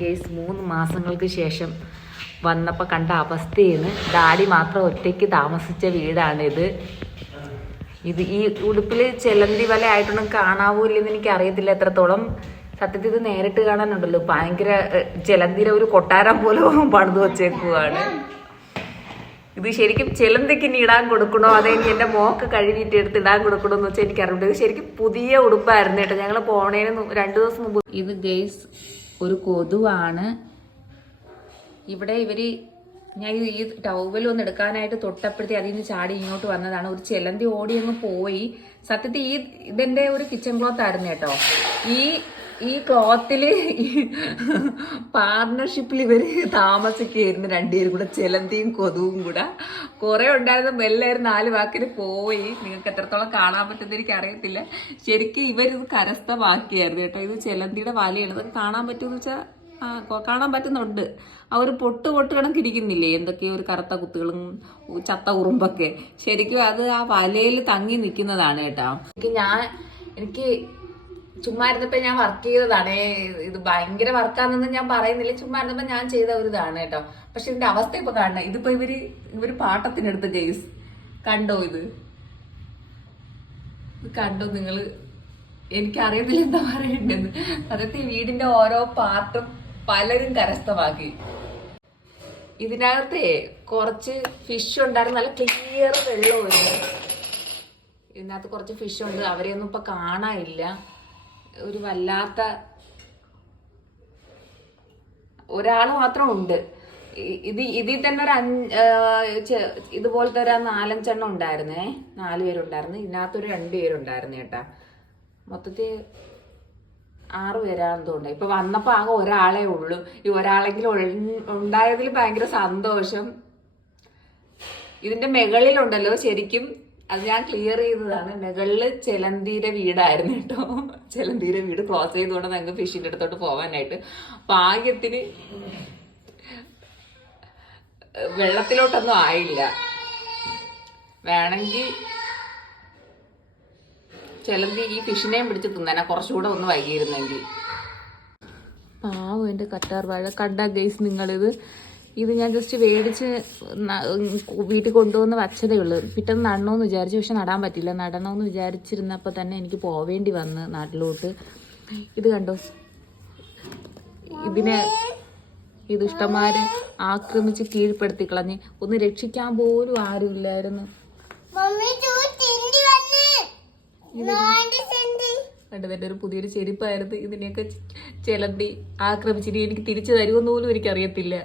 Guys 3 മാസങ്ങൾക്ക് ശേഷം വന്നപ്പോൾ കണ്ട അവസ്ഥയാണ്. ഡാഡി മാത്രം ഒറ്റയ്ക്ക് താമസിച്ച വീടാണിത്. ഈ ഉടുപ്പിൽ ചെലന്തി വല ആയിട്ടൊന്നും കാണാവൂല്ലെന്ന് എനിക്ക് അറിയത്തില്ല എത്രത്തോളം. സത്യത്തിൽ ഇത് നേരിട്ട് കാണാനുണ്ടല്ലോ ഭയങ്കര ചെലന്തിയുടെ ഒരു കൊട്ടാരം പോലെ പണിത് വച്ചേക്കുവാണ്. ഇത് ശരിക്കും ചെലന്തിക്ക് ഇനി ഇടാൻ കൊടുക്കണോ അതേ എൻ്റെ മോക്ക് കഴുകിയിട്ട് എടുത്ത് ഇടാൻ കൊടുക്കണോ എന്ന് വെച്ചാൽ എനിക്ക് അറിയില്ല. ഇത് ശരിക്കും പുതിയ ഉടുപ്പായിരുന്നു കേട്ടോ. ഞങ്ങൾ പോണേന് 2 ദിവസം മുമ്പ്. ഇത് ഗേസ് ഒരു കൊതുവാണ്. ഇവിടെ ഞാൻ ഈ ടവൽ ഒന്ന് എടുക്കാനായിട്ട് തൊട്ടപ്പോഴത്തേ അതിൽ നിന്ന് ചാടി ഇങ്ങോട്ട് വന്നതാണ്. ഒരു ചെലന്തി ഓടി അങ്ങ് പോയി. സത്യത്തിൽ ഇതെന്റെ ഒരു കിച്ചൺ ക്ലോത്ത് ആയിരുന്നു കേട്ടോ. ഈ ക്ലോത്തില് പാർട്ണർഷിപ്പിൽ ഇവര് താമസിക്കുകയായിരുന്നു രണ്ടുപേരും കൂടെ, ചെലന്തിയും കൊതുവും കൂടെ. കുറെ ഉണ്ടായിരുന്ന എല്ലാവരും 4 വാക്കിന് പോയി. നിങ്ങൾക്ക് എത്രത്തോളം കാണാൻ പറ്റുന്ന എനിക്ക് അറിയത്തില്ല. ശരിക്കും ഇവരിത് കരസ്ഥമാക്കിയായിരുന്നു കേട്ടോ. ഇത് ചെലന്തിയുടെ വലയാണ്. ഇത് കാണാൻ പറ്റുമെന്ന് വെച്ചാൽ കാണാൻ പറ്റുന്നുണ്ട്. ആ ഒരു പൊട്ട് കണക്കിരിക്കുന്നില്ലേ, എന്തൊക്കെയോ ഒരു കറുത്ത കുത്തുകളും ചത്ത ഉറുമ്പൊക്കെ. ശരിക്കും അത് ആ വലയിൽ തങ്ങി നിൽക്കുന്നതാണ് കേട്ടോ. എനിക്ക് ചുമ്മാ ഇരുന്നപ്പോ ഞാൻ വർക്ക് ചെയ്തതാണ്. ഇത് ഭയങ്കര വർക്കാണെന്ന് ഞാൻ പറയുന്നില്ല. ചുമ്മാ ഇരുന്നപ്പോ ഞാൻ ചെയ്ത ഒരു ഇതാണ് കേട്ടോ. പക്ഷെ ഇതിന്റെ അവസ്ഥ ഇപ്പൊ കാണണം. ഇതിപ്പോ ഇവര് പാട്ടത്തിനെടുത്ത കേസ് കണ്ടോ? ഇത് കണ്ടോ നിങ്ങള്? എനിക്കറിയത്തില്ല എന്താ പറയണ്ടെന്ന്. സത്യത്തിൽ വീടിന്റെ ഓരോ പാർട്ടും പലരും കരസ്ഥമാക്കി. ഇതിനകത്തെ കുറച്ച് ഫിഷ് ഉണ്ടായിരുന്നു. നല്ല ക്ലിയർ വെള്ളമായിരുന്നു. ഇതിനകത്ത് കുറച്ച് ഫിഷ് ഉണ്ട്. അവരെയൊന്നും ഇപ്പൊ കാണാനില്ല. ഒരു വല്ലാത്ത ഒരാൾ മാത്രം ഉണ്ട്. ഇതിൽ തന്നെ ഇതുപോലത്തെ ഒരു 4-5 എണ്ണം ഉണ്ടായിരുന്നേ. 4 പേരുണ്ടായിരുന്നു. ഇതിനകത്തൊരു 2 പേരുണ്ടായിരുന്നു കേട്ടാ. മൊത്തത്തിൽ 6 പേരാണെന്ന് തോന്നുന്നു. ഇപ്പൊ വന്നപ്പോ ആകെ ഒരാളെ ഉള്ളൂ. ഈ ഒരാളെങ്കിലും ഉണ്ടായതിൽ ഭയങ്കര സന്തോഷം. ഇതിന്റെ മുകളിലുണ്ടല്ലോ ശരിക്കും അത് ഞാൻ ക്ലിയർ ചെയ്തതാണ്. മുകളില് ചെലന്തിയുടെ വീടായിരുന്നു കേട്ടോ. ചെലന്തിയുടെ വീട് ക്ലോസ് ചെയ്തുകൊണ്ട് ഞങ്ങൾക്ക് ഫിഷിന്റെ അടുത്തോട്ട് പോവാനായിട്ട്. ഭാഗ്യത്തിന് വെള്ളത്തിലോട്ടൊന്നും ആയില്ല. വേണമെങ്കിൽ ചെലന്തി ഈ ഫിഷിനെയും പിടിച്ച് തിന്നാനാ കുറച്ചുകൂടെ ഒന്ന് വൈകിയിരുന്നെങ്കിൽ. പാവം എൻ്റെ കറ്റാർ വാഴ കണ്ട ഗൈസ് നിങ്ങളിത്. ഇത് ഞാൻ ജസ്റ്റ് മേടിച്ച് വീട്ടിൽ കൊണ്ടുവന്ന് വച്ചതേ ഉള്ളൂ. പിറ്റേന്ന് നടണമെന്ന് വിചാരിച്ചു. പക്ഷെ നടാൻ പറ്റില്ല. നടണമെന്ന് വിചാരിച്ചിരുന്നപ്പോൾ തന്നെ എനിക്ക് പോവേണ്ടി വന്ന് നാട്ടിലോട്ട്. ഇത് കണ്ടോ? ഇത് ഇഷ്ടംമാര് ആക്രമിച്ച് കീഴ്പ്പെടുത്തി കളഞ്ഞ്. ഒന്ന് രക്ഷിക്കാൻ പോലും ആരുമില്ലായിരുന്നു. കണ്ടതിൻ്റെ ഒരു പുതിയൊരു ചെരുപ്പായിരുന്നു. ഇതിനെയൊക്കെ ചെലന്തി ആക്രമിച്ചിട്ട് എനിക്ക് തിരിച്ചു തരുമെന്ന് പോലും എനിക്കറിയത്തില്ല.